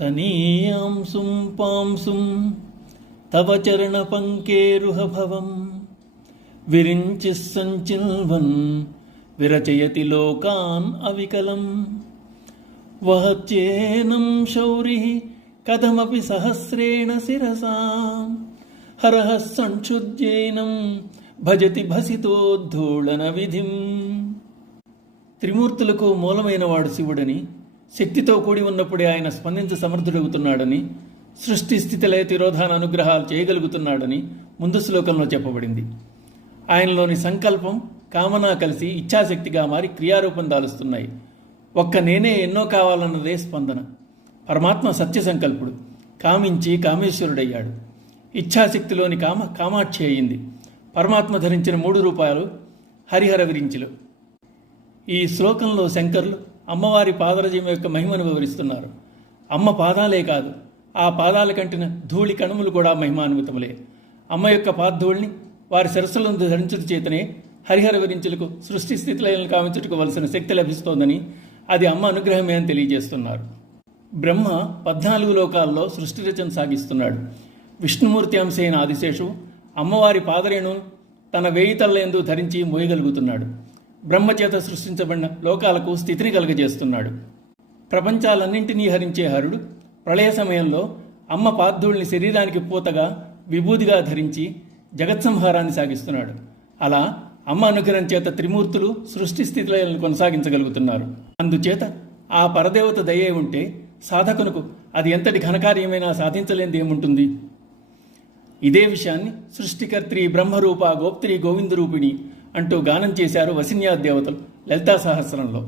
తనీయాంసుం పాంసుం తవ చరణపంకేరుహభవం విరించి సంచిల్వన్ విరచయతి లోకాన్ అవికలం వహచ్చేనం శౌరి కథమపి సహస్రేణ శిరసా హరః సంక్షుద్యేనం భజతి భసితోద్ధూళన విధిం. త్రిమూర్తులకు మూలమైన వాడు శివుడని, శక్తితో కూడి ఉన్నప్పుడే ఆయన స్పందించ సమర్థుడవుతున్నాడని, సృష్టి స్థితి లయ తిరోధాన అనుగ్రహాలు చేయగలుగుతున్నాడని ముందు శ్లోకంలో చెప్పబడింది. ఆయనలోని సంకల్పం, కామన కలిసి ఇచ్ఛాశక్తిగా మారి క్రియారూపం దాలుస్తున్నాయి. ఒక్క నేనే ఎన్నో కావాలన్నదే స్పందన. పరమాత్మ సత్య సంకల్పుడు, కామించి కామేశ్వరుడయ్యాడు. ఇచ్ఛాశక్తిలోని కామాక్షి అయింది. పరమాత్మ ధరించిన 3 రూపాయలు హరిహర విరించులు. ఈ శ్లోకంలో శంకరులు అమ్మవారి పాదరజం యొక్క మహిమను వివరిస్తున్నారు. అమ్మ పాదాలే కాదు, ఆ పాదాల కంటిన ధూళి కణములు కూడా మహిమాన్వితములే. అమ్మ యొక్క పాదధూళిని వారి శిరస్సులను ధరించుట చేతనే హరిహర విరించులకు సృష్టి స్థితిలయలను కావించుటకు వలసిన శక్తి లభిస్తోందని, అది అమ్మ అనుగ్రహమే అని తెలియజేస్తున్నారు. బ్రహ్మ 14 లోకాల్లో సృష్టి రచన సాగిస్తున్నాడు. విష్ణుమూర్తి అంశైన ఆదిశేషువు అమ్మవారి పాదరేణు తన 1000 తలయందు ధరించి మోయగలుగుతున్నాడు. బ్రహ్మచేత సృష్టించబడిన లోకాలకు స్థితిని కలుగజేస్తున్నాడు. ప్రపంచాలన్నింటినీ హరించే హరుడు ప్రళయ సమయంలో అమ్మ పాదధూళిని శరీరానికి పూతగా విభూదిగా ధరించి జగత్సంహారాన్ని సాగిస్తున్నాడు. అలా అమ్మ అనుగ్రహం చేత త్రిమూర్తులు సృష్టి స్థితిలయలను కొనసాగించగలుగుతున్నారు. అందుచేత ఆ పరదేవత దయే ఉంటే సాధకునకు అది ఎంతటి ఘనకార్యమైనా సాధించలేనిది ఏముంటుంది? ఇదే విషయాన్ని సృష్టికర్త్రి బ్రహ్మరూప గోప్త్రి గోవిందరూపిణి అంటూ గానం చేశారు వసిన్యా దేవతలు లలితా సహస్రంలో.